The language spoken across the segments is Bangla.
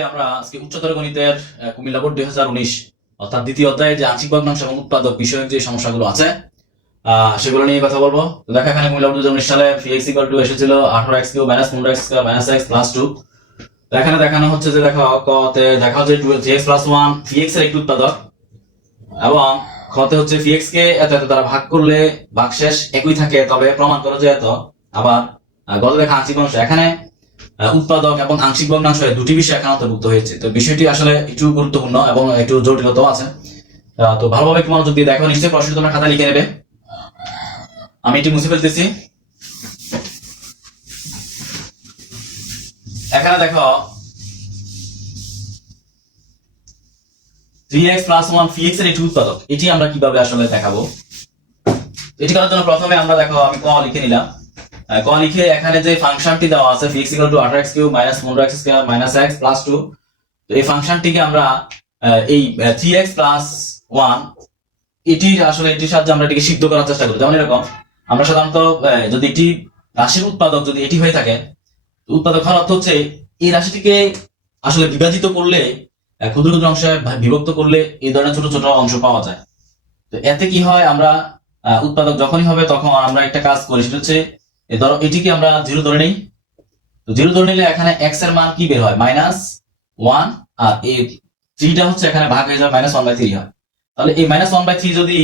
তাহলে আমরা আজকে উচ্চতর গণিতের কুমিল্লা বোর্ড 2019 অর্থাৎ দ্বিতীয় অধ্যায়ে যে আংশিক ভগ্নাংশ এবং উৎপাদক বিষয়ক যে সমস্যাগুলো আছে সেগুলো নিয়ে কথা বলবো। তো দেখো এখানে কুমিল্লা বোর্ড 2019 সালে px = এসেছিল 18x³ - 15x² - x + 2। তো এখানে দেখানো হচ্ছে যে দেখো ক তে দেখা যে 2x + 1 px এর একটি উৎপাদক এবং খ তে হচ্ছে px কে এত এত দ্বারা ভাগ করলে ভাগশেষ একই থাকে, তবে প্রমাণ করো যে এত। আবার গত দেখা আংশিক ভগ্নাংশ, এখানে উৎপাদক এবং আংশিক ভগ্নাংশ দুটি বিষয় এখানে অন্তর্ভুক্ত হয়েছে। তো বিষয়টি আসলে একটু গুরুত্বপূর্ণ এবং একটু জটিলতাও আছে। তো ভালোভাবে একটু মনোযোগ দিয়ে দেখো, নিশ্চয়ই প্রশ্ন তোমরা খাতা লিখে নেবে। আমি এটি মুছে ফেলতেছি। এখানে দেখো 3x + 1 px এর একটি উৎপাদক, এটি আমরা কিভাবে আসলে দেখাবো। এটি করার জন্য প্রথমে আমরা দেখো আমি ক লিখে নিলাম। ক লিখে এখানে যে ফাংশনটি দেওয়া আছে px = 18x³ - 15x² - x + 2, তো এই ফাংশনটিকে আমরা এই 3x + 1 এটির সাহায্যে আমরা এটিকে সিদ্ধ করার চেষ্টা করি। যেমন এরকম, আমরা সাধারণত যদি এটি রাশির উৎপাদক যদি এটি হয়ে থাকে, উৎপাদক হওয়ার অর্থ হচ্ছে এই রাশিটিকে আসলে বিভাজিত করলে, ক্ষুদ্র ক্ষুদ্র অংশে বিভক্ত করলে এই ধরনের ছোট ছোট অংশ পাওয়া যায়। তো এতে কি হয়, আমরা উৎপাদক যখনই হবে তখন আমরা একটা কাজ করি, সেটা হচ্ছে ধরো এটিকে আমরা 0 ধরে নেই। তো 0 ধরে নিলে এখানে x এর মান কি বের হয়, -1, আর এই 3টা হচ্ছে এখানে ভাগ হয়ে যায় -1/3 হয়। তাহলে এই -1/3 যদি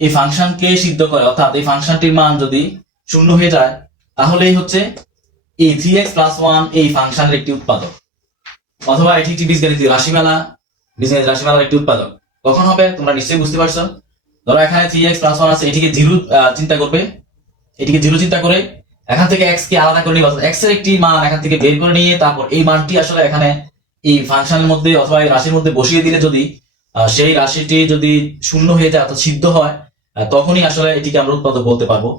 এই ফাংশনকে সিদ্ধ করে, অর্থাৎ এই ফাংশনটির মান যদি 0 হয়ে যায়, তাহলেই হচ্ছে এই 3x + 1 এই ফাংশনের একটি উৎপাদক, অথবা এটি একটি বীজগণিত রাশিমালার একটি উৎপাদক। কখন হবে তোমরা নিশ্চয়ই বুঝতে পারছো। ধরো এখানে 3x + 1 আছে, এটিকে 0 চিন্তা করবে, এটিকে 0 চিন্তা করে এখান থেকে x কে আলাদা করে নিয়ে x এর একটি মান এখান থেকে বের করে নিয়ে তারপর এই মানটি আসলে এখানে এই ফাংশনের মধ্যে অথবা এই রাশির মধ্যে বসিয়ে দিলে যদি সেই রাশিটি যদি 0 হয়ে যায় অর্থাৎ সিদ্ধ হয়, তখনই আসলে এটিকে আমরা উৎপাদক বলতে পারবো।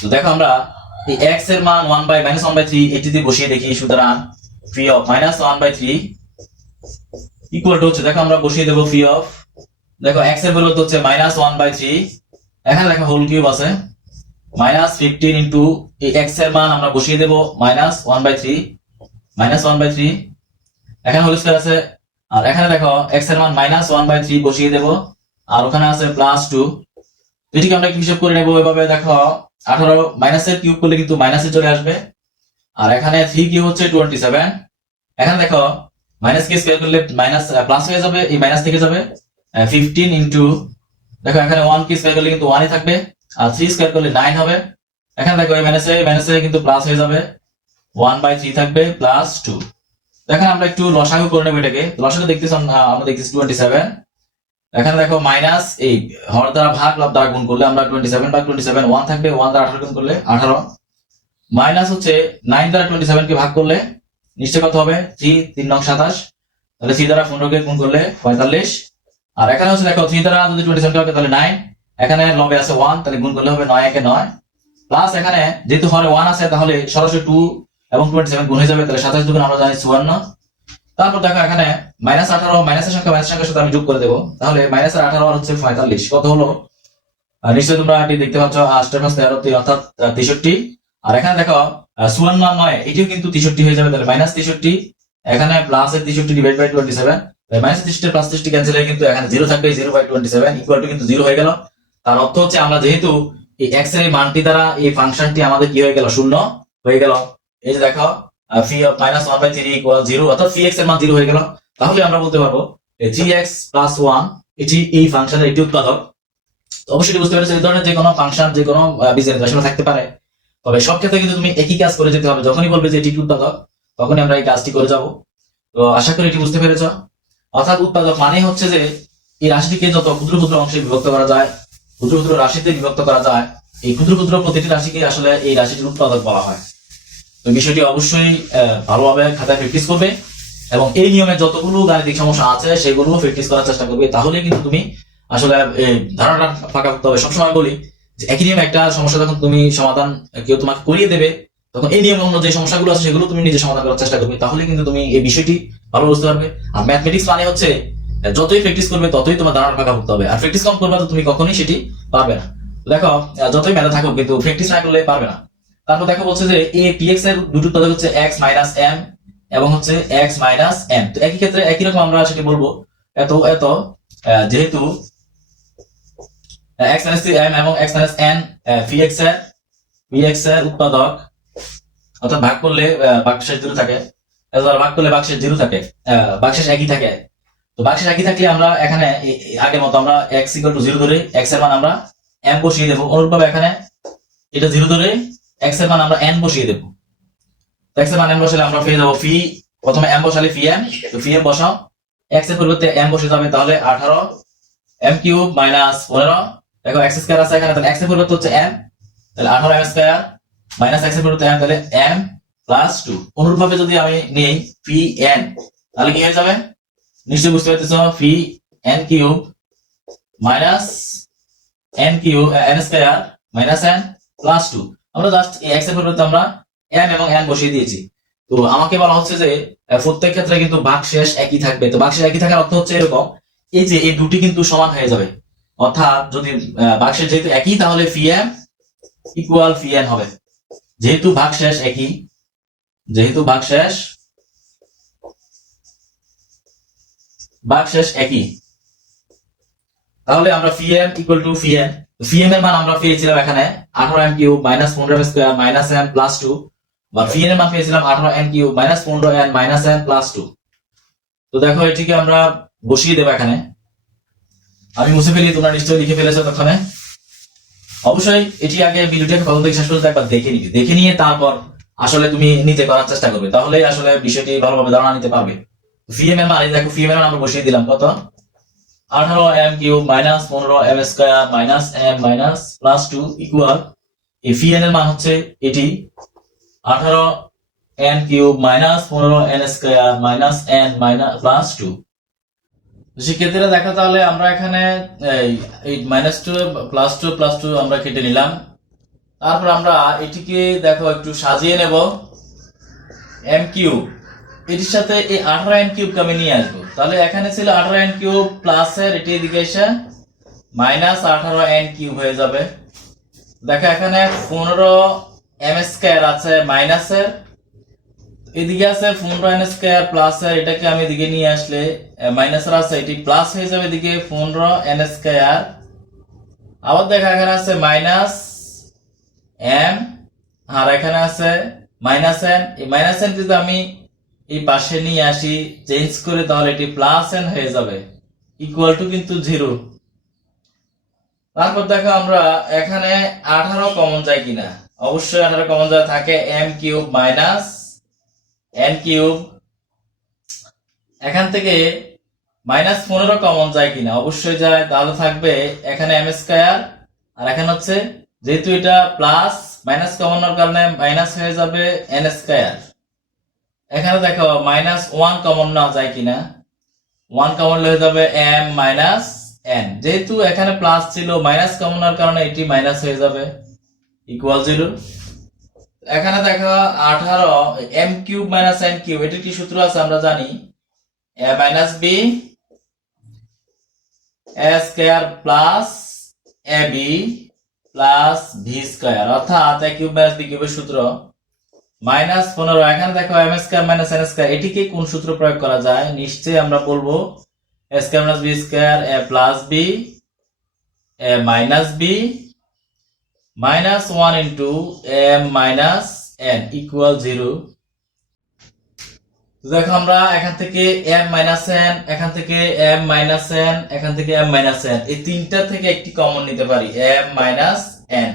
তো দেখো আমরা এই x এর মান 1/-1/3 এটি দিয়ে বসিয়ে দেখি। সুতরাং phi of -1/3 ইকুয়াল টু হচ্ছে, দেখো আমরা বসিয়ে দেব phi of, দেখো x এর ভ্যালু হচ্ছে -1/3, এখানে দেখো হোল কিউব আছে, -15 ইনটু এই x এর মান আমরা বসিয়ে দেব -1/3, এখানে হোল স্কয়ার আছে, আর এখানে দেখো x এর মান -1/3 বসিয়ে দেব, আর ওখানে আছে +2। এটিকে আমরা হিসাব করে নেব এভাবে। দেখো 18 মাইনাসের কিউব করলে কিন্তু মাইনাসে চলে আসবে, আর এখানে 3 কিউব হচ্ছে 27। এখানে দেখো মাইনাস কে স্কয়ার করলে মাইনাস প্লাস হয়ে যাবে, এই মাইনাস থেকে যাবে 15 ইনটু, দেখো এখানে 1 কে স্কয়ার করলে কিন্তু 1ই থাকবে, আর 3 স্কয়ার করলে 9 হবে। এখানে দেখো এই মাইনাসে কিন্তু প্লাস হয়ে যাবে, 1/3 থাকবে +2। দেখেন আমরা একটু লসাগু করে নেব এটাকে। লসাগু দেখতেছি আমরা দেখতেছি 27। এখানে দেখো মাইনাস এই হর দ্বারা ভাগ লাভ দ্বারা গুণ করলে আমরা 27/27 1 থাকবে, 1 দ্বারা 18 গুণ করলে 18, মাইনাস হচ্ছে 9 দ্বারা 27 কে ভাগ করলে নিশ্চয় কত হবে, 3 9 27, তাহলে 3 দ্বারা 15 কে গুণ করলে 45। আর এখানে হচ্ছে দেখো 3 দ্বারা যদি 27 কে ভাগ তাহলে 9, এখানে লবে আছে 1, তাহলে গুণ করলে হবে 9 একে 9, প্লাস এখানে যেহেতু হরে 1 আছে তাহলে সরাসরি 2 এবং 27 গুণ হয়ে যাবে, তাহলে 27 দুগুণ আমরা জানি 54। তারপর দেখো এখানে -18 মাইনাসের সাথে আমি যোগ করে দেব, তাহলে -18 আর হচ্ছে 45 কত হলো, নিশ্চয়ই তোমরা এটি দেখতে পাচ্ছ 8 × 13 অর্থাৎ 63। আর এখানে দেখো 54 আর 9 এটিও কিন্তু 63 হয়ে যাবে, তাহলে -63, এখানে +63 / 27, -63 + 63 ক্যান্সেল হয়ে কিন্তু এখানে 0 থাকবে, 0/27 ইকুয়াল টু কিন্তু 0 হয়ে গেল। তার অর্থ হচ্ছে আমরা যেহেতু এই x এর মানটি দ্বারা এই ফাংশনটি আমাদের কি হয়ে গেল, 0 হয়ে গেল। এই যে দেখো phi of -1/3 = 0, অর্থাৎ phi x এর মান 0 হয়ে গেল। তাহলে আমরা বলতে পারবো 3x + 1 এটি এই ফাংশনের একটি উৎপাদক। অবশ্যই বুঝতে পেরেছো, এই ধরনের যে কোনো ফাংশন যে কোনো বীজগণিত রাশি থাকতে পারে, তবে সব ক্ষেত্রে কিন্তু তুমি একই কাজ করে যেতে হবে। যখনই বলবে যে এটি উৎপাদক, তখনই আমরা এই কাজটি করে যাব। তো আশা করি এটি বুঝতে পেরেছো। অর্থাৎ উৎপাদক মানে হচ্ছে যে এই রাশিটিকে যত ক্ষুদ্র ক্ষুদ্র অংশে বিভক্ত করা যায়, ক্ষুদ্র ক্ষুদ্র রাশিতে বিভক্ত করা যায়, এই ক্ষুদ্র ক্ষুদ্র প্রতিটি রাশিকে আসলে এই রাশিটির উৎপাদক বলা হয়। তো বিষয়টি অবশ্যই ভালোভাবে খাতায় প্র্যাকটিস করবে, এবং এই নিয়মে যতগুলো গাণিতিক সমস্যা আছে সেগুলো প্র্যাকটিস করার চেষ্টা করবে, তাহলে কিন্তু তুমি আসলে ধারণাটা ফাঁকা করতে হবে। সবসময় বলি যে একই নিয়মে একটা সমস্যা যখন তুমি সমাধান কেউ তোমাকে করিয়ে দেবে, তখন এই নিয়মে অন্য যে সমস্যাগুলো আছে সেগুলো তুমি নিজে সমাধান করার চেষ্টা করবে, তাহলে কিন্তু তুমি এই বিষয়টি ভালো বুঝতে পারবে। আর ম্যাথমেটিক্স মানে হচ্ছে যতই প্র্যাকটিস করবে ততই তোমার ধারণা ফাঁকা করতে হবে, আর প্র্যাকটিস কম করবে তো তুমি কখনোই সেটি পারবে না। দেখো যতই মেধা থাকুক কিন্তু প্র্যাকটিস না করলে পারবে না। তারপর দেখো বলছে যে a px এর দুটো উৎপাদক হচ্ছে x - m এবং হচ্ছে x মাইনাস m। তো একই ক্ষেত্রে একই রকম আমরা সেটি বলবো এত এত যেহেতু x মাইনাস m এবং x মাইনাস n vx এর উৎপাদক, অর্থাৎ ভাগ করলে ভাগশেষ 0 থাকে, ভাগ করলে ভাগশেষ 0 থাকে, ভাগশেষ একই থাকে। তো ভাগশেষ একই থাকলে আমরা এখানে আগের মতো আমরা x = 0 ধরে x এর মান আমরা m বসিয়ে দেব। অনুরূপভাবে এখানে এটা 0 ধরে x এর মান আমরা n বসিয়ে দেব। তো x এর মান n বসালে আমরা পেয়ে যাব ফি, প্রথমে m বসালে ফি m, তো ফি m বসাও, x এর পরিবর্তে m বসে যাবে, তাহলে 18 m কিউব মাইনাস 15। দেখো x স্কয়ার আছে এখানে, তাহলে x এর পরিবর্তে হচ্ছে m, তাহলে 18 m স্কয়ার মাইনাস x এর পরিবর্তে m, তাহলে m প্লাস 2। অনুরূপভাবে যদি আমি নেই ফি n, তাহলে কি হয়ে যাবে? নিশ্চয়ই বুঝতে পারতেছো, ফি n cube minus n cube n square minus n plus 2। আমরা জাস্ট x এর পরিবর্তে আমরা m এবং n বসিয়ে দিয়েছি। তো আমাকে বলা হচ্ছে যে প্রত্যেক ক্ষেত্রে কিন্তু ভাগশেষ একই থাকবে। তো ভাগশেষ একই থাকার অর্থ হচ্ছে এরকম, এই যে এই দুটি কিন্তু সমান হয়ে যাবে, অর্থাৎ যদি ভাগশেষ যেহেতু একই, তাহলে ফি m ইকুয়াল ফি n হবে। যেহেতু ভাগশেষ একই, যেহেতু ভাগশেষ একই, তাহলে আমরা ফি m equal to fee n। Fee m এর মান আমরা পেয়েছিলাম এখানে 18m cube minus 15m square minus n plus 2, বা ফি n এর মান পেয়েছিলাম 18n cube minus 15n minus n plus 2। তো দেখো এটিকে আমরা বসিয়ে দেব এখানে। আমি মুছে ফেলি, তোমরা নিশ্চয়ই লিখে ফেলেছো ততক্ষণে। অবশ্যই এটি আগে ভিডিওটাকে প্রথম থেকে শেষ পর্যন্ত একবার দেখে নিবে, দেখে নিয়ে তারপর আসলে তুমি নিজে করার চেষ্টা করবে, তাহলে আসলে বিষয়টি ভালোভাবে ধারণা নিতে পারবে। ফি m এর মান, এই দেখো ফি m এর মান আমরা বসিয়ে দিলাম কত, 18m cube minus 15m square minus m minus plus 2 equal, এই ফি n এর মান হচ্ছে এটি 18n cube minus 15n square minus n minus plus 2। শিক্ষার্থীরা দেখো, তাহলে আমরা এখানে এই মাইনাস 2 প্লাস 2 প্লাস 2 আমরা কেটে নিলাম। তারপর আমরা এটিকে দেখো একটু সাজিয়ে নেব, m কিউব এটির সাথে এই 18n কিউব কে আমি নিয়ে আসবো। তাহলে এখানে ছিল 18n কিউব প্লাস এর, এটি এদিকে এসে মাইনাস 18n কিউব হয়ে যাবে। দেখো এখানে 15m স্কয়ার আছে মাইনাসের, এদিকে আছে 15n স্কয়ার প্লাস এর, এটাকে আমি এদিকে নিয়ে আসলে মাইনাসের আছে, এটি প্লাস হয়ে যাবে এদিকে 15n স্কয়ার। আবার দেখো এখানে আছে মাইনাস m, আর এখানে আছে মাইনাস n। এই মাইনাস n যদি আমি এই পাশে নিয়ে আসি চেঞ্জ করে, তাহলে এটি প্লাস n হয়ে যাবে, ইকুয়াল টু কিন্তু 0। তারপর দেখো আমরা এখানে 18 কমন যায় কিনা, অবশ্যই 18 কমন যায়, থাকে m cube minus n cube, এখান থেকে মাইনাস 15 কমন যায় কিনা, অবশ্যই যায়, তাহলে থাকবে এখানে m স্কয়ার, আর এখানে হচ্ছে যেহেতু এটা প্লাস মাইনাস কমনের কারণে মাইনাস হয়ে যাবে n স্কয়ার। এখানে দেখো মাইনাস 1 কমন নেওয়া যায় কিনা, 1 কমন হয়ে যাবে m মাইনাস n, যেহেতু এখানে প্লাস ছিল মাইনাস কমনের কারণে এটি মাইনাস হয়ে যাবে, ইকুয়াল 0। এখানে দেখো 18 m cube minus n cube, এটির কি সূত্র আছে আমরা জানি, a minus b a square plus ab plus v square, অর্থাৎ a কিউব মাইনাস b কিউবের সূত্র মাইনাস 15। এখানে দেখো m square minus n square, এটিকে কোন সূত্র প্রয়োগ করা যায়, নিশ্চয়ই আমরা বলবো a square minus b square a plus b a minus b minus 1 into m minus n equal 0। দেখো আমরা এখান থেকে m মাইনাস n, এখান থেকে m মাইনাস n, এখান থেকে m মাইনাস n, এই তিনটা থেকে একটি কমন নিতে পারি, m মাইনাস n,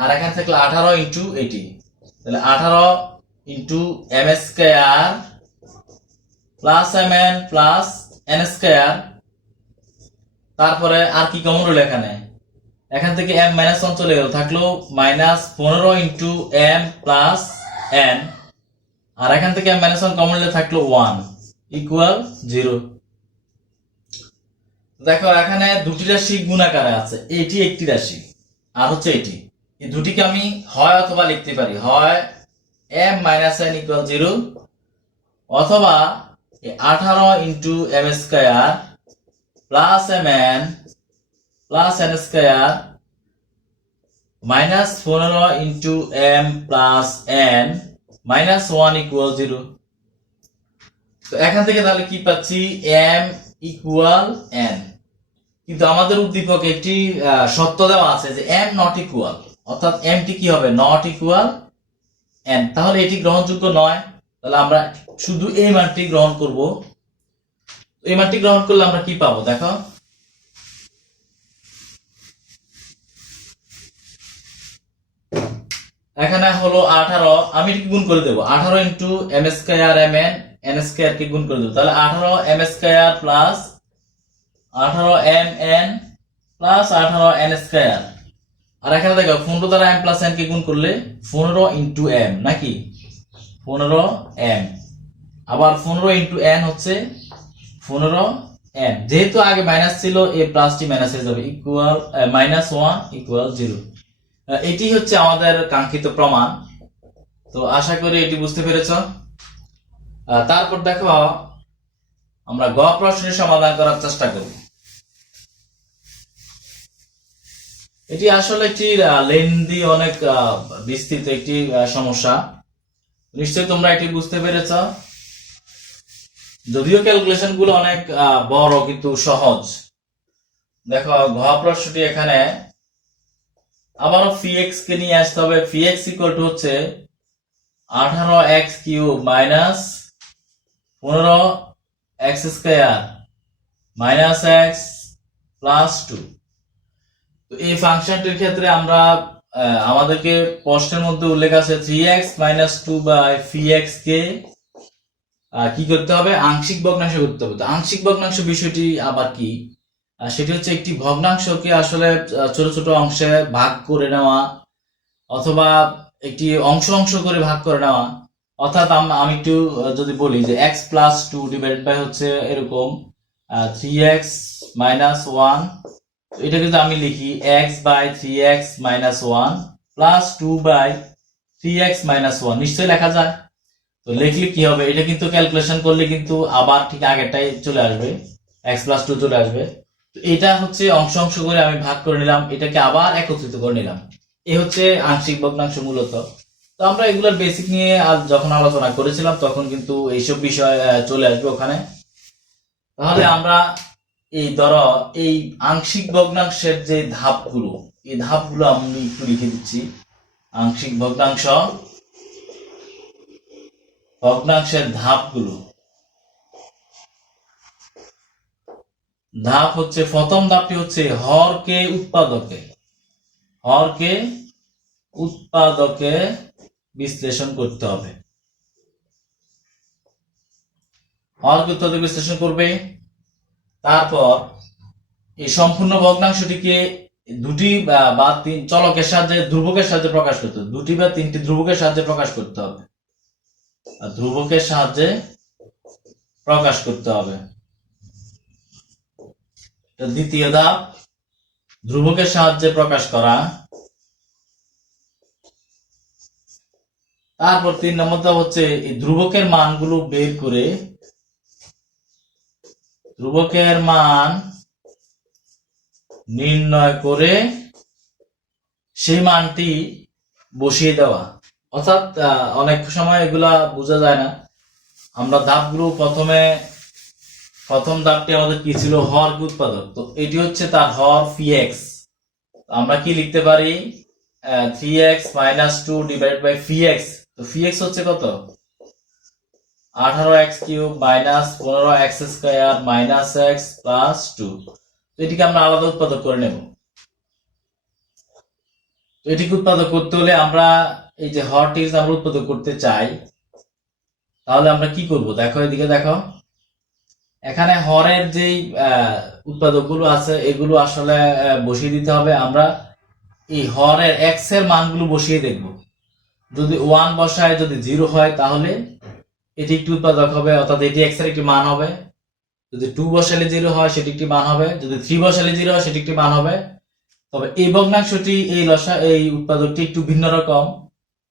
আর এখান থেকে 18 ইনটু এটি, তাহলে 18 into m square plus mn plus n square. তারপরে আর কি কমন হলো, এখান থেকে m মাইনাস 1 চলে গেল, থাকলো minus 15 into m plus n, আর এখান থেকে m মাইনাস 1 কমন নিলে থাকলো 1 ইকুয়াল 0। দেখো এখানে দুটি রাশি গুণাকারে আছে, এটি একটি রাশি আর হচ্ছে এটি, এই দুটিকে আমি হয় অথবা লিখতে পারি, হয় m মাইনাস n ইকুয়াল 0, অথবা 18 into m square plus mn plus n square minus 15 into m plus n minus 1 equal 0। তো এখান থেকে তাহলে কি পাচ্ছি, m ইকুয়াল n, কিন্তু আমাদের উদ্দীপকে একটি শর্ত দেওয়া আছে যে m নট ইকুয়াল, অর্থাৎ m টি কি হবে, নট ইকুয়াল n, তাহলে এটি গ্রহণযোগ্য নয়। তাহলে আমরা শুধু এই মানটি গ্রহণ করব। এই মানটি গ্রহণ করলে আমরা কি পাবো দেখো, এখানে হলো 18, আমি এটি গুণ করে দেবো, 18 into M square M N N square কে গুণ করে দেবো, তাহলে 18 M square plus 18 M N plus 18 N square. আর এখানে দেখো 15 দ্বারা এম প্লাস এন কে গুণ করলে 15 ইন্টু এম, নাকি 15 এম, আবার 15 ইন্টু এন হচ্ছে 15 এম, যেহেতু আগে মাইনাস ছিল এই প্লাসটি মাইনাস হয়ে যাবে, ইকুয়াল -1 ইকুয়াল 0। এটি হচ্ছে আমাদের কাঙ্ক্ষিত প্রমাণ। তো আশা করি এটি বুঝতে পেরেছ। তারপর দেখো আমরা গ প্রশ্নের সমাধান করার চেষ্টা করব। এটি আসলে একটি লেন্দি, অনেক বিস্তৃত একটি সমস্যা, নিশ্চয়ই তোমরা এটি বুঝতে পেরেছ। যদিও ক্যালকুলেশন গুলো অনেক বড় কিন্তু সহজ। দেখো ঘ প্রশ্নটি এখানে আবারও ফি এক্স কে নিয়ে আসতে হবে। ফি এক্স ইকুয়াল টু হচ্ছে 18x cube minus 15x square minus x plus 2। তো এই ফাংশনটির ক্ষেত্রে আমরা আমাদেরকে প্রশ্নের মধ্যে উল্লেখ আছে 3x minus 2 by phi x কে কি করতে হবে, আংশিক ভগ্নাংশ করতে হবে। তো আংশিক ভগ্নাংশ বিষয়টি আবার কি, সেটি হচ্ছে একটি ভগ্নাংশকে আসলে ছোট ছোট অংশে ভাগ করে নেওয়া, অথবা একটি অংশ অংশ করে ভাগ করে নেওয়া। অর্থাৎ আমি একটু যদি বলি যে x প্লাস 2 ডিভাইডেড বাই হচ্ছে এরকম 3x মাইনাস 1, এটা কিন্তু আমি লিখি x by 3x minus 1 plus 2 by 3x minus 1, নিশ্চয়ই লেখা যায়। তো লিখলে কি হবে, এটা কিন্তু ক্যালকুলেশন করলে কিন্তু আবার ঠিক আগেরটাই চলে আসবে, x প্লাস 2 চলে আসবে। তো এটা হচ্ছে অংশ অংশ করে আমি ভাগ করে নিলাম, এটাকে আবার একত্রিত করে নিলাম, এই হচ্ছে আংশিক ভগ্নাংশ মূলত। তো আমরা এগুলোর বেসিক নিয়ে আজ যখন আলোচনা করেছিলাম তখন কিন্তু এইসব বিষয় চলে আসবে ওখানে। তাহলে আমরা এই ধরো এই আংশিক ভগ্নাংশের যে ধাপগুলো, এই ধাপগুলো আমি একটু লিখে দিচ্ছি। আংশিক ভগ্নাংশের ধাপগুলো, ধাপ হচ্ছে, প্রথম ধাপটি হচ্ছে হরকে উৎপাদকে বিশ্লেষণ করতে হবে। হরকে উৎপাদকে বিশ্লেষণ করবে। তারপর এই সম্পূর্ণ ভগ্নাংশটিকে দুটি বা তিন চলকের সাহায্যে, ধ্রুবকের সাহায্যে প্রকাশ করতে হবে, দুটি বা তিনটি ধ্রুবকের সাহায্যে প্রকাশ করতে হবে, আর ধ্রুবকের সাহায্যে প্রকাশ করতে হবে। দ্বিতীয় ধাপ, ধ্রুবকের সাহায্যে প্রকাশ করা। তারপর 3 নম্বর ধাপ হচ্ছে এই ধ্রুবকের মানগুলো বের করে, ধ্রুবকের মান নির্ণয় করে সেই মানটি বসিয়ে দেওয়া। অর্থাৎ অনেক সময় এগুলা বোঝা যায় না। আমরা ধাপগুলো প্রথম ধাপটি আমাদের কি ছিল, হর উৎপাদক। তো এটি হচ্ছে তার হর ফি এক্স। আমরা কি লিখতে পারি, 3x minus 2 divided by phi x. তো ফি এক্স হচ্ছে কত, 18x cube minus 15x square minus x plus 2। তো এটিকে আমরা আলাদা উৎপাদক করে নেব। তো এটিকে উৎপাদক করতে হলে আমরা এই যে হরটি আমরা উৎপাদক করতে চাই, তাহলে আমরা কি করব দেখো, এদিকে দেখো, এখানে হরের যেই উৎপাদকগুলো আছে এগুলো আসলে বসিয়ে দিতে হবে। আমরা এই হরের x এর মানগুলো বসিয়ে দেখব, যদি 1 বসায় যদি 0 হয় তাহলে এটি একটি উৎপাদক হবে, অর্থাৎ এটি x এর একটি মান হবে। যদি 2 বসালে 0 হয় সেটি একটি মান হবে, যদি 3 বসালে 0 হয় সেটি একটি মান হবে। তবে এই ভগ্নাংশটি, এই উৎপাদকটি একটু ভিন্ন রকম।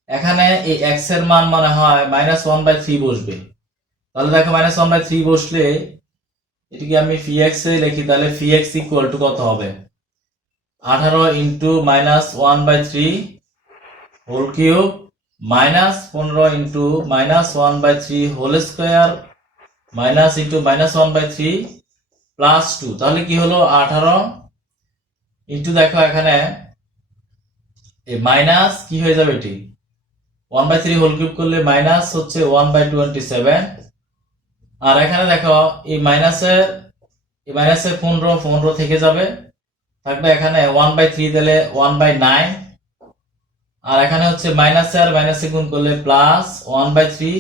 এখানে এই x এর মান মনে হয় -1/3 বসবে। তাহলে দেখো -1/3 বসলে এটিকে আমি ফি এক্স এ লিখি, তাহলে ফি এক্স ইকুয়াল টু কত হবে, 18 into -1/3 whole cube minus 15 into -1/3 whole square minus into minus 1/3 plus 2, তাহলে কি হলো 18 ইন্টু দেখো এখানে এই মাইনাস কি হয়ে যাবে, এটি 1/3 হোল কিউব করলে মাইনাস হচ্ছে 1/27, আর এখানে দেখো এই মাইনাসের 15 থেকে যাবে, থাকবে এখানে 1/3 দিলে 1/9, আর এখানে হচ্ছে মাইনাসে আর মাইনাসে গুণ করলে প্লাস 1/3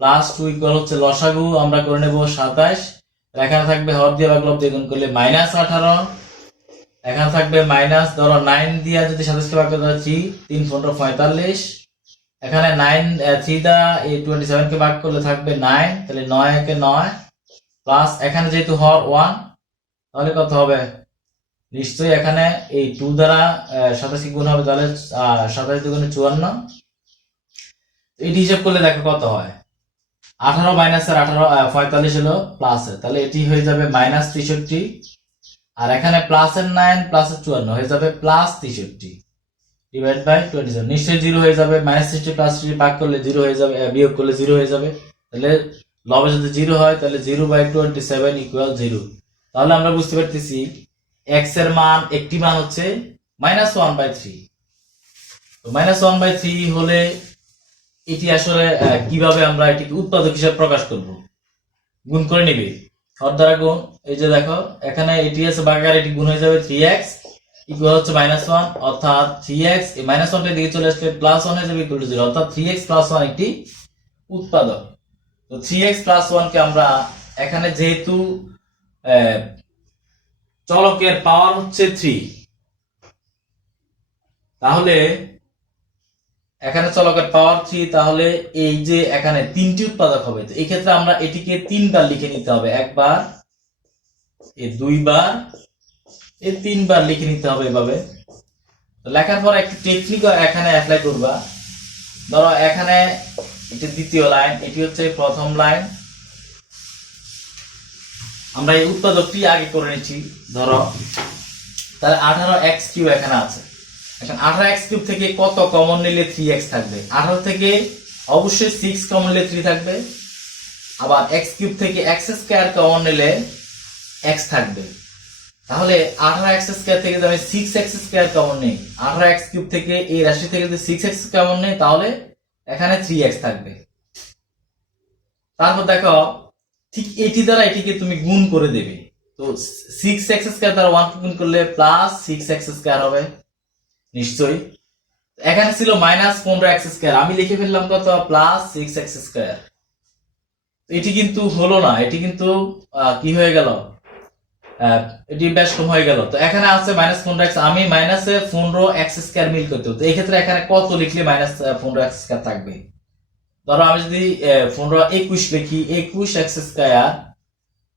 প্লাস 2 ইকুয়াল হচ্ছে লসাগু আমরা করে নেব 27, এখানে থাকবে হর দিয়ে বা লব দিয়ে গুণ করলে মাইনাস 18, এখানে থাকবে মাইনাস ধরো 9 দিয়ে যদি 27 কে ভাগ করে দাও 3 3 15 45, এখানে 9 3 দা এই 27 কে ভাগ করলে থাকবে 9, তাহলে 9 একে 9 প্লাস এখানে যেহেতু হর 1 তাহলে কত হবে, নিশ্চয়ই এখানে এই 2 দ্বারা 27 কে গুণ হবে, তাহলে 27 দুগুণে 54, এটি হিসাব করলে দেখো কত হয় 18 মাইনাস 18 45 হলো প্লাসের, তাহলে এটি হয়ে যাবে মাইনাস 63, আর এখানে প্লাসের 9 প্লাসের 54 হয়ে যাবে প্লাস 63 ডিভাইড বাই 27, নিশ্চয়ই 0 হয়ে যাবে, মাইনাস 60 প্লাস 60 ভাগ করলে 0 হয়ে যাবে, বিয়োগ করলে 0 হয়ে যাবে, তাহলে লবে যদি 0 হয় তাহলে 0/27 ইকুয়াল 0, তাহলে আমরা বুঝতে পারতেছি x এর মান একটি মান হচ্ছে -1/3, তো -1/3 হলে এটি আসলে কিভাবে আমরা এটিকে উৎপাদক হিসেবে প্রকাশ করব, গুণ করে নিবে হর দ্বারা গুণ, এই যে দেখো এখানে এটি আছে ভাগাকার, এটি গুণ হয়ে যাবে 3x ইকুয়াল হচ্ছে -1, অর্থাৎ 3x এই -1 এর দিকে চলে আসলে +1 হয়ে যাবে ইকুয়াল টু 0, অর্থাৎ 3x + 1 একটি উৎপাদক। তো 3x + 1 কে আমরা এখানে যেহেতু চলকের পাওয়ার হচ্ছে 3, তাহলে এখানে চলকের পাওয়ার 3, তাহলে এই যে এখানে তিনটি উৎপাদক হবে, তো এই ক্ষেত্রে আমরা এটিকে তিনবার লিখে নিতে হবে, একবার এই দুইবার এই তিনবার লিখে নিতে হবে এভাবে। লেখার পর একটি টেকনিক এখানে অ্যাপ্লাই করবা, ধরো এখানে এটি দ্বিতীয় লাইন, এটি হচ্ছে প্রথম লাইন, আমরা এই উৎপাদকটি আগে করে নিচ্ছি, ধরো তাহলে 18x³ এখানে আছে, এখন 18x³ থেকে কত কমন নিলে 3x থাকবে, 18 থেকে অবশ্যই 6 কমন নিলে 3 থাকবে, আবার x³ থেকে x² কমন নিলে x থাকবে, তাহলে 18x² থেকে যদি আমি 6x² কমন নেই, 18x³ থেকে এই রাশি থেকে যদি 6x কমন নেই তাহলে এখানে 3x থাকবে। তারপর দেখো ঠিক এটি দ্বারা এটিকে তুমি গুণ করে দেবে, তো 6x² দ্বারা 1 গুণ করলে প্লাস 6x² হবে নিশ্চয়ই, এখানে ছিল -15x², আমি লিখে ফেললাম কত প্লাস 6x², এটি কিন্তু হলো না, এটি কিন্তু কি হয়ে গেল, এটি বেশ কম হয়ে গেল, তো এখানে আছে -15x, আমি -15x² মিল করতে হতো, এই ক্ষেত্রে এখানে কত লিখলে -15x² থাকবে, ধরো আমি যদি 15 21 লিখি 21x²,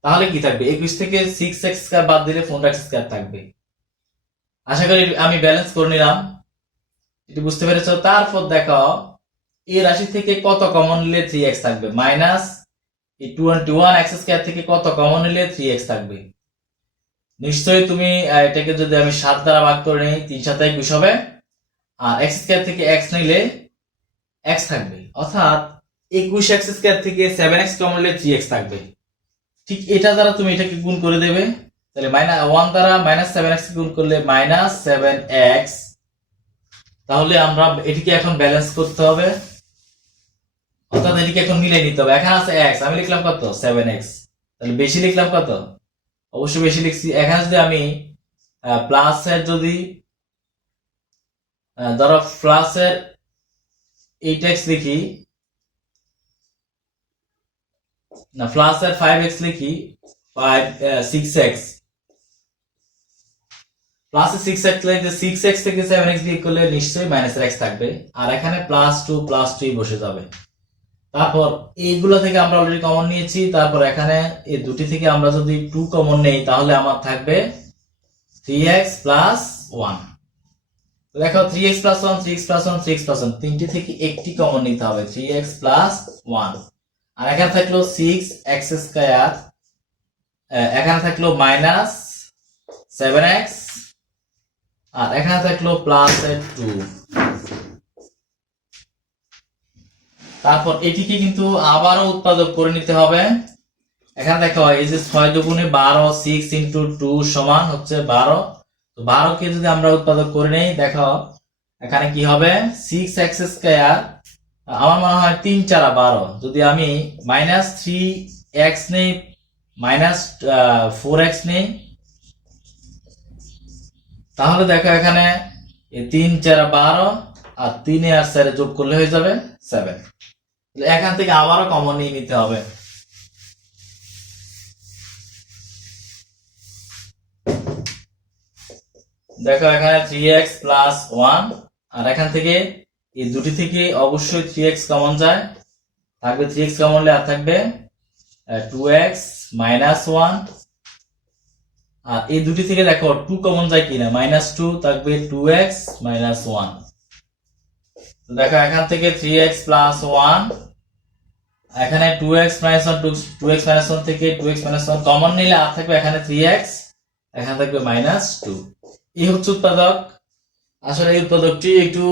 তাহলে কি থাকবে, 21 থেকে 6x² বাদ দিলে 15x² থাকবে। আশা করি আমি ব্যালেন্স করে নিলাম, এটি বুঝতে পেরেছো। তারপর দেখো এই রাশি থেকে কত কমন নিলে 3x থাকবে, -21x² থেকে কত কমন নিলে 3x থাকবে, নিশ্চয়ই তুমি এটাকে যদি আমি 7 দ্বারা ভাগ করে নিই 3 7 21 হবে, আর x² থেকে x নিলে x থাকবে, অর্থাৎ 21x² থেকে 7x কমন নিলে 3x থাকবে, ঠিক এটা দ্বারা তুমি এটাকে গুণ করে দেবে, তাহলে -1 দ্বারা -7x গুণ করলে -7x, তাহলে আমরা এটিকে এখন ব্যালেন্স করতে হবে, অর্থাৎ এটিকে এখন মিলিয়ে নিতে হবে, এখানে আছে x, আমি লিখলাম কত 7x, তাহলে বেশি লিখলাম কত, অবশ্যই বেশি লিখছি, এখানে যদি আমি প্লাসের যদি ধরো প্লাসের 8x লিখি, না প্লাসের 5x লিখি, 6x প্লাসে 6x লিখলে 6x থেকে 7x বিয়োগ করলে নিশ্চয়ই -x থাকবে, আর এখানে +2 বসে যাবে, তারপর এইগুলো থেকে আমরা অলরেডি কমন নিয়েছি, তারপর এখানে এই দুটি থেকে আমরা যদি 2 কমন নেই তাহলে আমার থাকবে 3x + 1, দেখো 3x + 1 3x + 1 3x + 1 তিনটি থেকে একটি কমন নিতে হবে, 3x + 1, আর এখানে থাকলো 6x², এখানে থাকলো -7x, আর এখানে থাকলো +2, তারপর এটিকে কিন্তু আবারও উৎপাদক করে নিতে হবে, এখানে দেখো এই যে 6 দুগুণে 12, 6 ইন্টু 2 সমান হচ্ছে 12। তো 12 কে যদি আমরা উৎপাদক করে নেই, দেখো এখানে কি হবে 6x স্কয়ার, আমার মনে হয় 3 4 12, যদি আমি -3x নেই, -4x নেই, তাহলে দেখো এখানে 3 4 12 আর 3 আর 4 যোগ করলে হয়ে যাবে 7। এখান থেকে আবারও কমন নিয়ে নিতে হবে। দেখো এখানে 3x প্লাস 1, আর এখান থেকে এই দুটি থেকে অবশ্যই 3x কমন যায়, থাকবে 3x কমন নিলে আর থাকবে 2x মাইনাস 1, আর এই দুটি থেকে দেখো 2 কমন যায় কিনা, -2 থাকবে 2x মাইনাস 1। তো দেখো এখান থেকে 3x প্লাস 1, এখানে 2x মাইনাস 1, 2x মাইনাস 1 থেকে 2x মাইনাস 1 কমন নিলে আর থাকবে এখানে 3x, এখানে থাকবে -2। এই হচ্ছে উৎপাদক। আসলে এই উৎপাদকটি একটু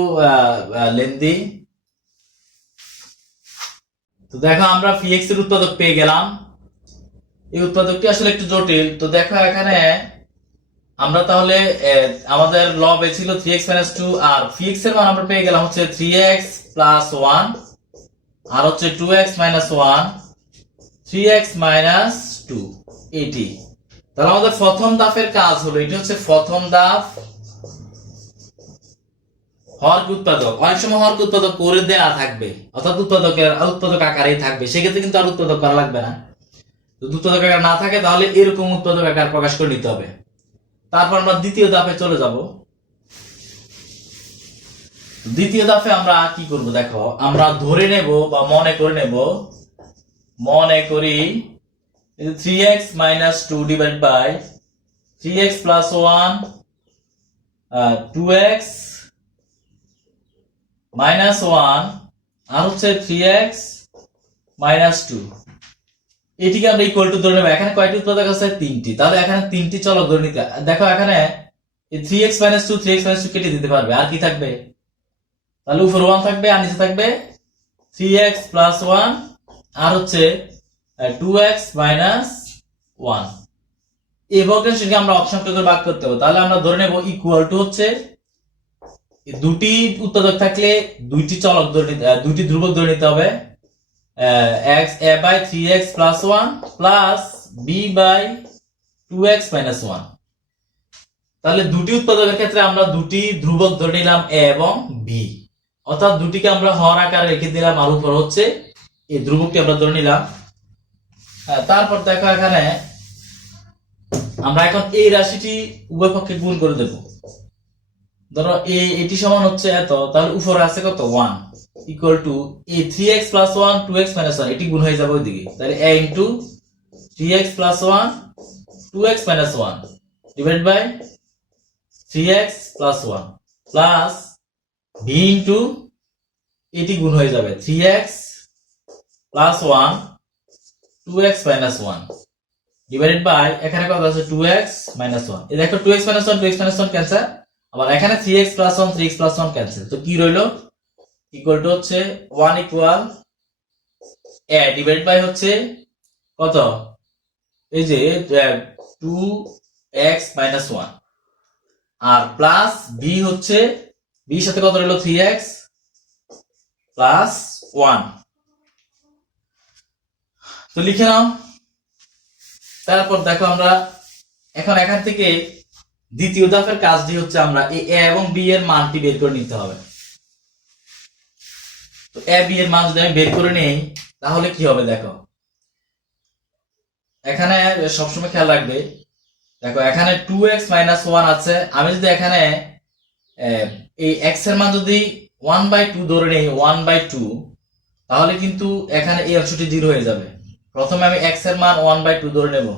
লেন্দি। তো দেখো আমরা px এর উৎপাদক পেয়ে গেলাম। এই উৎপাদকটি আসলে একটু জটিল। তো দেখো এখানে আমরা তাহলে আমাদের লবে ছিল 3x 2, আর px এর মান আমরা পেয়ে গেলাম হচ্ছে 3x 1, আর হচ্ছে 2x 1, 3x 2, এটি। তাহলে আমাদের প্রথম ধাপের কাজ হলো, এটি হচ্ছে প্রথম ধাপ, হরকে উৎপাদক। অনেক সময় হরকে উৎপাদক করে দেয়া থাকবে, অর্থাৎ উৎপাদক আকারেই থাকবে, সেক্ষেত্রে কিন্তু আর উৎপাদক করা লাগবে না। যদি উৎপাদক আকার না থাকে তাহলে এরকম উৎপাদক আকার প্রকাশ করে নিতে হবে। তারপর আমরা দ্বিতীয় ধাপে চলে যাব। দ্বিতীয় ধাপে আমরা কি করব, দেখো আমরা ধরে নেব বা মনে করি 3x 2 divide by 3x plus 1, 2x minus 1, আর হচ্ছে 3x মাইনাস 2, এটিকে আমরা ইকুয়াল টু ধরে নেব। এখানে কয়টি উৎপাদক আছে? 3টি। তাহলে এখানে 3টি চলক ধরে নিতে। দেখো এখানে 3x 2 3x 2 কেটে দিতে পারবে, আর কি থাকবে? তাহলে উপরে 1 থাকবে আর নিচে থাকবে 3x প্লাস 1, আর হচ্ছে 2x মাইনাস 1। এই ভগ্নাংশকে আমরা অপশনকে করে ভাগ করতে হবে। তাহলে আমরা ধরে নেব ইকুয়াল টু হচ্ছে দুটি উৎপাদক থাকলে দুইটি চলক ধরে নিতে, দুইটি ধ্রুবক ধরে নিতে হবে, x a by 3x plus 1 plus b by 2x minus 1। তাহলে দুটি উৎপাদকের ক্ষেত্রে আমরা দুটি ধ্রুবক ধরে নিলাম a এবং b, অর্থাৎ দুটিকে আমরা হর আকারে রেখে দিলাম, আর উপর হচ্ছে এই ধ্রুবকটি আমরা ধরে নিলাম। তারপর দেখো এখানে আমরা এখন এই রাশিটি উভয় পক্ষে গুণ করে দেব। ধরো এটি সমান হচ্ছে এত, তাহলে উপরে আছে কত? 1 ইকুয়াল টু এই 3x প্লাস 1 2x মাইনাস 1, এটি গুণ হয়ে যাবে ওইদিকে। তাহলে a into 3x plus 1 2x minus 1 divide by 3x plus 1 plus b into এটি গুণ হয়ে যাবে 3x plus 1 2x minus 1 divided by এখানে কত আছে? 2x minus 1। এই দেখো 2x minus 1 2x minus 1 cancel, আবার এখানে 3x plus 1 3x plus 1 cancel. তো কি রইলো? ইকুয়াল টু হচ্ছে 1 ইকুয়াল a ডিভাইড বাই হচ্ছে কত? এই যে 2x মাইনাস 1, আর প্লাস b হচ্ছে b সাথে কত রইলো? 3x plus 1। তো লিখে নাও। তারপর দেখো আমরা এখন এখান থেকে দ্বিতীয় ধাপের কাজটি হচ্ছে আমরা এই a এবং b এর মানটি বের করে নিতে হবে। তো a b এর মান যদি আমি বের করে নেই তাহলে কি হবে? দেখো এখানে সবসময় খেয়াল রাখবে, দেখো এখানে 2x মাইনাস 1 আছে। আমি যদি এখানে এই x এর মান যদি 1/2 ধরে নেই 1/2, তাহলে কিন্তু এখানে এই অংশটি 0 হয়ে যাবে। প্রথমে আমি x এর মান 1/2 ধরে নেব,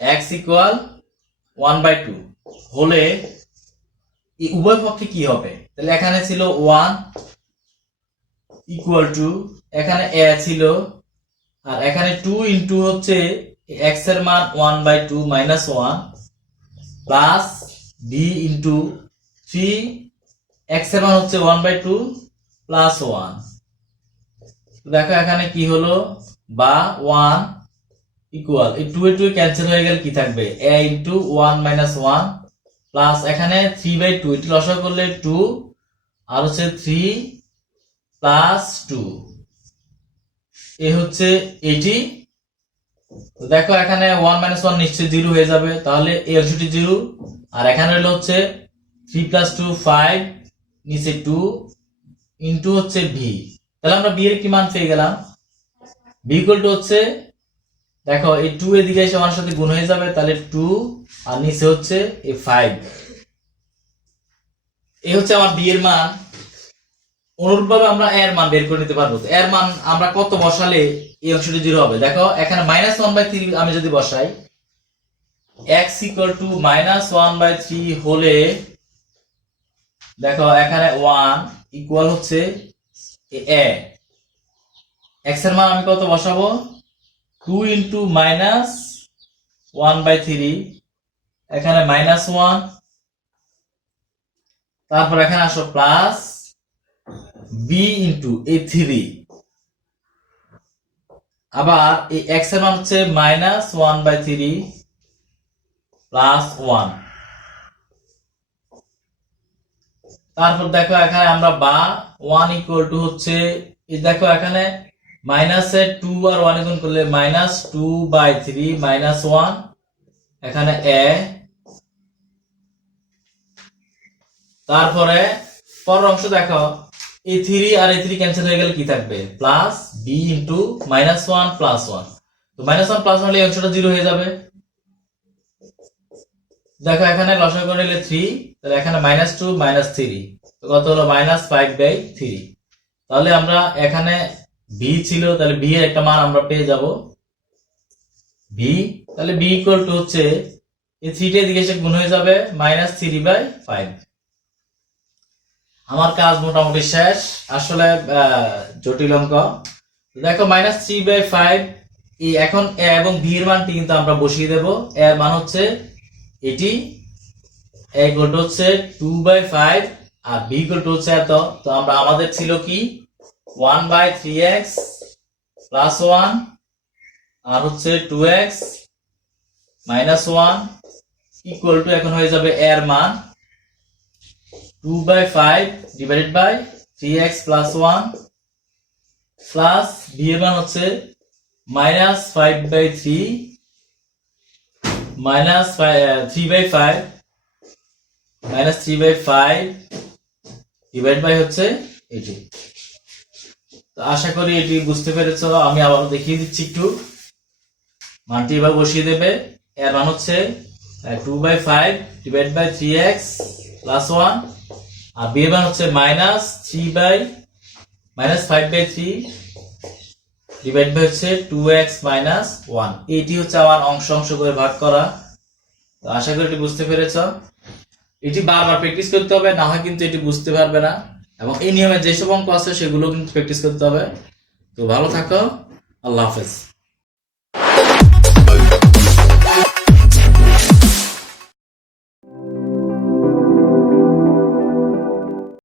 x ইকুয়াল 1/2 হলে এই উভয় পক্ষে কি হবে? তাহলে এখানে ছিল 1 ইকুয়াল টু এখানে a ছিল, আর এখানে 2 ইন্টু হচ্ছে x এর মান 1/2 minus 1 plus b into 3 x এর মান হচ্ছে 1/2 প্লাস 1। দেখো এখানে কি হলো? বা 1 ইকুয়াল এই 2 এ 2 ক্যান্সেল হয়ে গেলে কি থাকবে a ইনটু 1 মাইনাস 1 প্লাস এখানে 3/2 এটি লসাগু করলে 2 আর হচ্ছে 3 প্লাস 2 এ হচ্ছে এটি। তো দেখো এখানে 1 মাইনাস 1 নিশ্চয়ই 0 হয়ে যাবে, তাহলে এই অংশটি 0 আর এখানে হলো হচ্ছে 3 প্লাস 2 5 নিচে 2 ইনটু হচ্ছে v। তাহলে আমরা b এর কি মান পেয়ে গেলাম, b ইকুয়াল টু হচ্ছে দেখো এই 2 এদিকে এসে 1 এর সাথে গুণ হয়ে যাবে, তাহলে 2 আর নিচে হচ্ছে এই 5। এই হচ্ছে আমার b এর মান। অনুরূপভাবে আমরা a এর মান বের করে নিতে পারবো। a এর মান আমরা কত বসালে এই অংশটি 0 হবে, দেখো এখানে -1/3 আমি যদি বসাই x ইকুয়াল টু -1/3 হলে দেখো এখানে 1 ইকুয়াল হচ্ছে a। x এর মান আমি কত বসাবো 2 ইনটু -1/3 এখানে -1, তারপর এখানে আসো প্লাস b ইনটু এই 3, আবার এই x এর মান হচ্ছে -1/3 প্লাস 1। তারপর দেখো এখানে আমরা বা 1 ইকুয়াল টু হচ্ছে এই দেখো এখানে মাইনাসে 2 আর 1 গুণ করলে -2/3 -1 এখানে a। তারপরে পরের অংশ দেখো এই 3 আর এই 3 ক্যান্সেল হয়ে গেলে কি থাকবে প্লাস b ইনটু -1 প্লাস 1। তো -1 প্লাস 1 হলে এই অংশটা 0 হয়ে যাবে। দেখো এখানে লসাগু করে নিলে 3, তাহলে এখানে -2 -3 তো কত হলো -5/3। তাহলে আমরা এখানে b ছিল, তাহলে b এর একটা মান আমরা পেয়ে যাব b। তাহলে b ইকুয়াল টু হচ্ছে এই 3 টা দিকে এসে গুণ হয়ে যাবে -3/5। আমার কাজ মোটামুটি শেষ। আসলে জটিল অঙ্ক। দেখো -3/5 এই এখন a এবং b এর মানটি কিন্তু আমরা বসিয়ে দেব। a এর মান হচ্ছে এটি, a ইকুয়াল টু হচ্ছে 2/5 আর b ইকুয়াল টু হচ্ছে এত। তো আমরা আমাদের ছিল কি 1/3x প্লাস 1 আর হচ্ছে 2x মাইনাস 1 ইকুয়াল টু এখন হয়ে যাবে a এর মান 2/5 divided by 3x plus 1 plus b এর মান হচ্ছে -5/3 -3/5 -3/5 ডিভাইড বাই হচ্ছে এটি। তো আশা করি এটি বুঝতে পেরেছো। আমি আবার দেখিয়ে দিচ্ছি একটু। মানটি এবার বসিয়ে দেবে। এর মান হচ্ছে 2/5 ডিভাইড বাই 3x প্লাস 1 আর b এর মান হচ্ছে -5/3 ডিভাইড বাই হচ্ছে 2x মাইনাস 1। এটি হচ্ছে আমার অংশ করে ভাগ করা। তো আশা করি এটি বুঝতে পেরেছো। এটি বারবার প্র্যাকটিস করতে হবে, না হয় কিন্তু এটি বুঝতে পারবে না। এবং এই নিয়মে যেসব অঙ্ক আছে সেগুলো কিন্তু প্র্যাকটিস করতে হবে। তো ভালো থাকো, আল্লাহ হাফেজ।